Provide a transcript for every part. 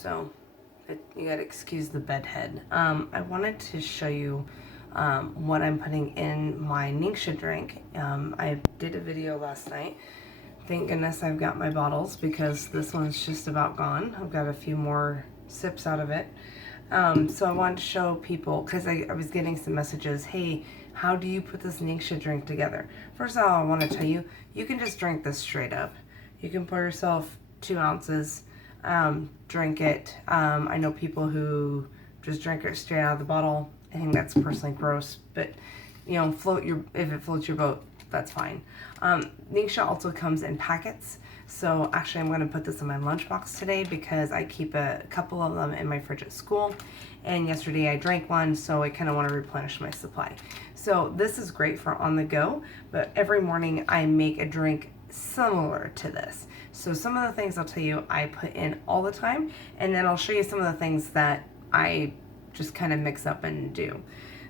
so you gotta excuse the bedhead. I wanted to show you what I'm putting in my Ningxia drink. I did a video last night. Thank goodness I've got my bottles because this one's just about gone. I've got a few more sips out of it. So I wanted to show people, because I was getting some messages, hey, how do you put this Ningxia drink together? First of all, I want to tell you, you can just drink this straight up. You can pour yourself 2 ounces, drink it. I know people who just drink it straight out of the bottle. I think that's personally gross, but you know, if it floats your boat, that's fine. Ningxia also comes in packets. So actually I'm going to put this in my lunchbox today because I keep a couple of them in my fridge at school. And yesterday I drank one, so I kind of want to replenish my supply. So this is great for on the go, but every morning I make a drink similar to this. So some of the things I'll tell you I put in all the time, and then I'll show you some of the things that I just kind of mix up and do.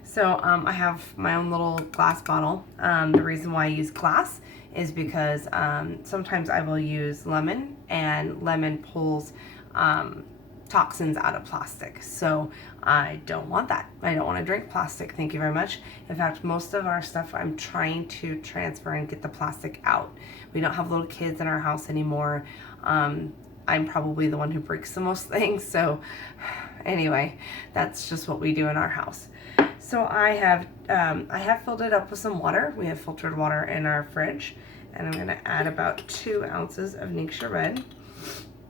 So I have my own little glass bottle. The reason why I use glass is because sometimes I will use lemon, and lemon pulls toxins out of plastic. So I don't want that. I don't want to drink plastic. Thank you very much. In fact, most of our stuff I'm trying to transfer and get the plastic out. We don't have little kids in our house anymore. I'm probably the one who breaks the most things. So anyway, that's just what we do in our house. So I have filled it up with some water. We have filtered water in our fridge, and I'm going to add about 2 ounces of Ningxia Red.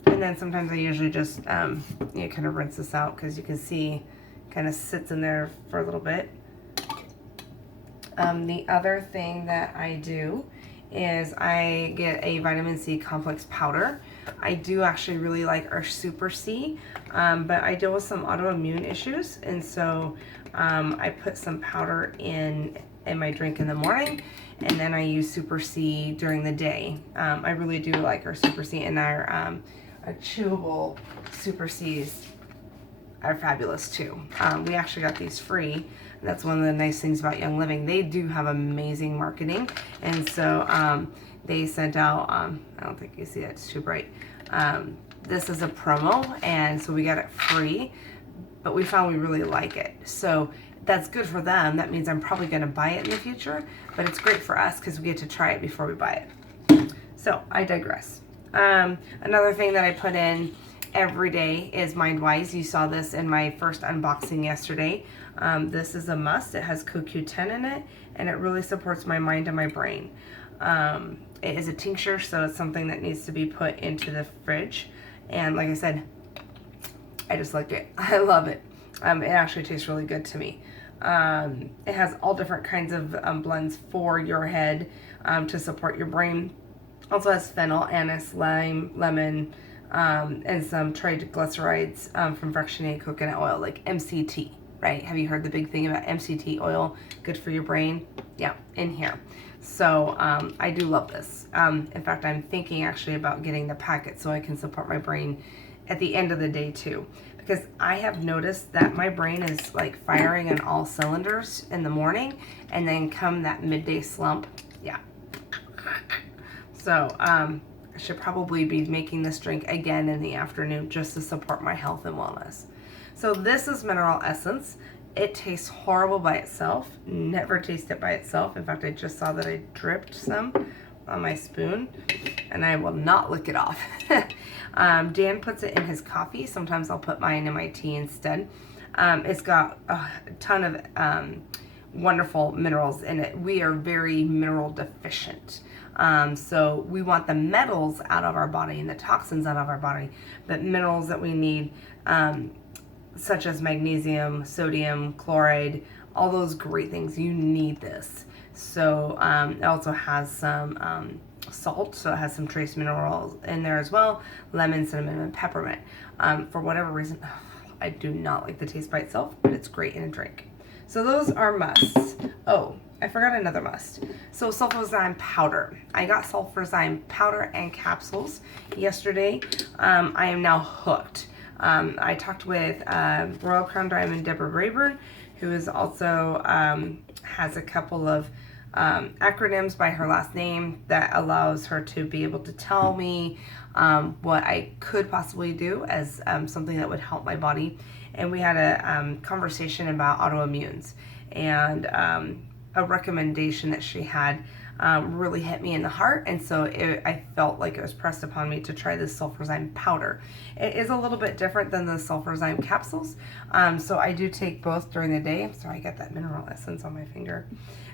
And then sometimes I usually just you know, kind of rinse this out because you can see kind of sits in there for a little bit. The other thing that I do is I get a vitamin C complex powder. I do actually really like our Super C, but I deal with some autoimmune issues, and so I put some powder in my drink in the morning, and then I use Super C during the day. I really do like our Super C, and our chewable Super Cs are fabulous too. We actually got these free. That's one of the nice things about Young Living. They do have amazing marketing, and so they sent out, I don't think you see that, it's too bright. This is a promo, and so we got it free, but we found we really like it. So that's good for them. That means I'm probably going to buy it in the future, but it's great for us because we get to try it before we buy it. So I digress. Another thing that I put in every day is MindWise. You saw this in my first unboxing yesterday. This is a must. It has CoQ10 in it, and it really supports my mind and my brain. It is a tincture, so it's something that needs to be put into the fridge. And like I said, I just like it. I love it. It actually tastes really good to me. It has all different kinds of blends for your head to support your brain. Also has fennel, anise, lime, lemon, and some triglycerides from fractionated coconut oil, like MCT, right? Have you heard the big thing about MCT oil? Good for your brain? Yeah, in here. So I do love this. In fact, I'm thinking actually about getting the packet so I can support my brain at the end of the day too. Because I have noticed that my brain is like firing on all cylinders in the morning, and then come that midday slump, yeah. So I should probably be making this drink again in the afternoon just to support my health and wellness. So this is mineral essence. It tastes horrible by itself. Never taste it by itself. In fact, I just saw that I dripped some on my spoon, and I will not lick it off. Dan puts it in his coffee. Sometimes I'll put mine in my tea instead. It's got a ton of wonderful minerals in it. We are very mineral deficient. So we want the metals out of our body and the toxins out of our body, but minerals that we need, such as magnesium, sodium, chloride, all those great things, you need this. So it also has some salt, so it has some trace minerals in there as well, lemon, cinnamon, and peppermint. For whatever reason, I do not like the taste by itself, but it's great in a drink. So those are musts. Oh, I forgot another must. So sulfoxime powder. I got sulfoxime powder and capsules yesterday. I am now hooked. I talked with Royal Crown Diamond Deborah Rayburn, who is also has a couple of acronyms by her last name that allows her to be able to tell me what I could possibly do as something that would help my body. And we had a conversation about autoimmunes, and a recommendation that she had really hit me in the heart, and so I felt like it was pressed upon me to try this sulfurzyme powder. It is a little bit different than the sulfurzyme capsules, so I do take both during the day. Sorry, I got that mineral essence on my finger.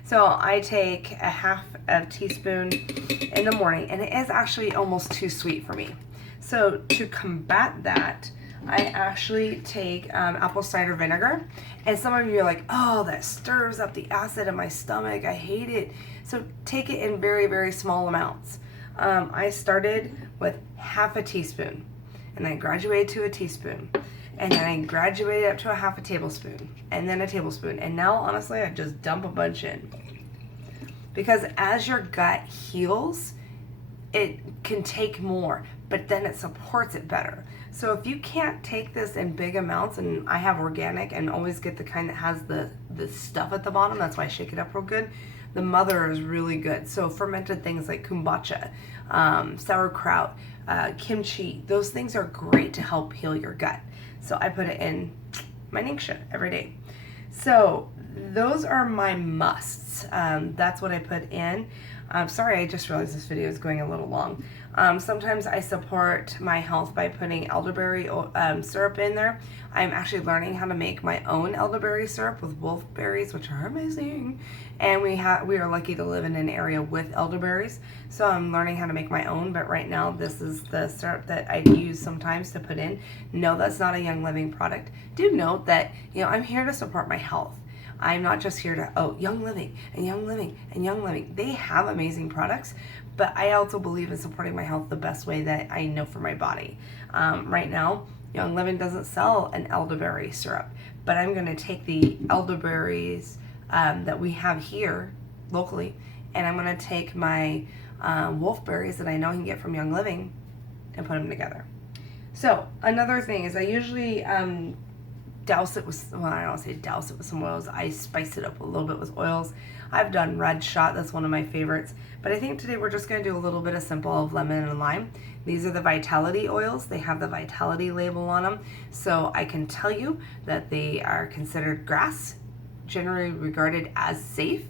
So I take a half a teaspoon in the morning, and it is actually almost too sweet for me. So to combat that, I actually take apple cider vinegar. And some of you are like, oh, that stirs up the acid in my stomach. I hate it. So take it in very, very small amounts. I started with half a teaspoon, and then I graduated to a teaspoon, and then I graduated up to a half a tablespoon, and then a tablespoon. And now, honestly, I just dump a bunch in. Because as your gut heals, it can take more, but then it supports it better. So if you can't take this in big amounts, and I have organic and always get the kind that has the stuff at the bottom, that's why I shake it up real good. The mother is really good. So fermented things like kombucha, sauerkraut, kimchi, those things are great to help heal your gut. So I put it in my Ningxia every day. So those are my musts. That's what I put in. Sorry, I just realized this video is going a little long. Sometimes I support my health by putting elderberry syrup in there. I'm actually learning how to make my own elderberry syrup with wolfberries, which are amazing. And we are lucky to live in an area with elderberries, so I'm learning how to make my own. But right now, this is the syrup that I use sometimes to put in. No, that's not a Young Living product. Do note that I'm here to support my health. I'm not just here to, Young Living and Young Living and Young Living. They have amazing products, but I also believe in supporting my health the best way that I know for my body. Right now, Young Living doesn't sell an elderberry syrup, but I'm going to take the elderberries that we have here locally, and I'm going to take my wolfberries that I know I can get from Young Living and put them together. So another thing is I usually douse it with, well, I don't say douse it with some oils. I spice it up a little bit with oils. I've done red shot. That's one of my favorites. But I think today we're just going to do a little bit of simple of lemon and lime. These are the Vitality oils. They have the Vitality label on them. So I can tell you that they are considered grass, generally regarded as safe.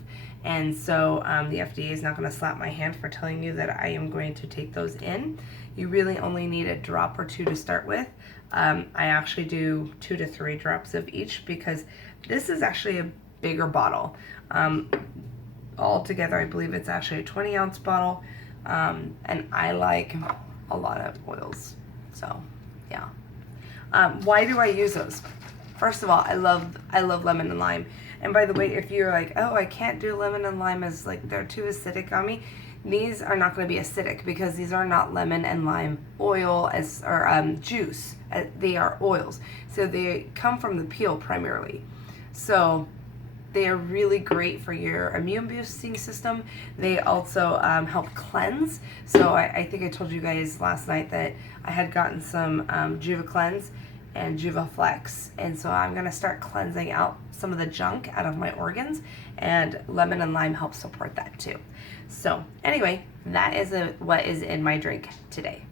And so the FDA is not going to slap my hand for telling you that I am going to take those in. You really only need a drop or two to start with. I actually do 2 to 3 drops of each because this is actually a bigger bottle. Altogether, I believe it's actually a 20-ounce bottle, and I like a lot of oils. So, yeah. Why do I use those? First of all, I love lemon and lime. And by the way, if you're like, oh, I can't do lemon and lime as like they're too acidic on me, these are not going to be acidic because these are not lemon and lime oil or juice. They are oils. So they come from the peel primarily. So they are really great for your immune boosting system. They also help cleanse. So I think I told you guys last night that I had gotten some Juva Cleanse and Juva Flex, and so I'm going to start cleansing out some of the junk out of my organs, and lemon and lime help support that too. So anyway, that is what is in my drink today.